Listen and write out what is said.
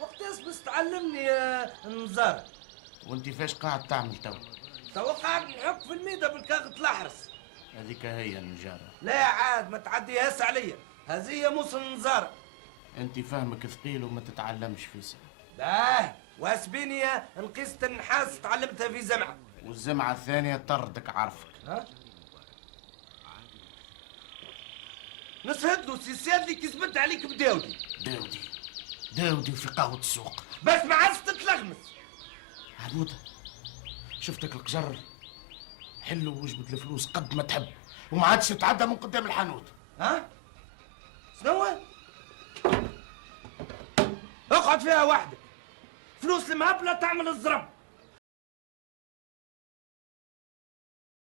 وقتاش باش تعلمني يا نزار؟ وانت فاش قاعد تعمل توا قاعد نحك في الميدة بالكاغط الأحرس. هذيك هي النجارة. لا عاد ما تعديهاش عليا، هذه موس النزارة. انت فهمك ثقيل وما تتعلمش في سنة. باه واسبينيا نقيسة النحاس تعلمتها في زمعة، والزمعة الثانية طردك عارفك. ها؟ نشهد سي سيادي كسبت عليك بداودي. داودي في قهوة السوق. بس ما عادش تتلغمس. عبودة شفتك القجر حلو وجبت الفلوس قد ما تحب وما عادش تتعدى من قدام الحانوت. ها؟ شنو؟ اقعد فيها وحدك. فلوس المهبلة تعمل الزرب.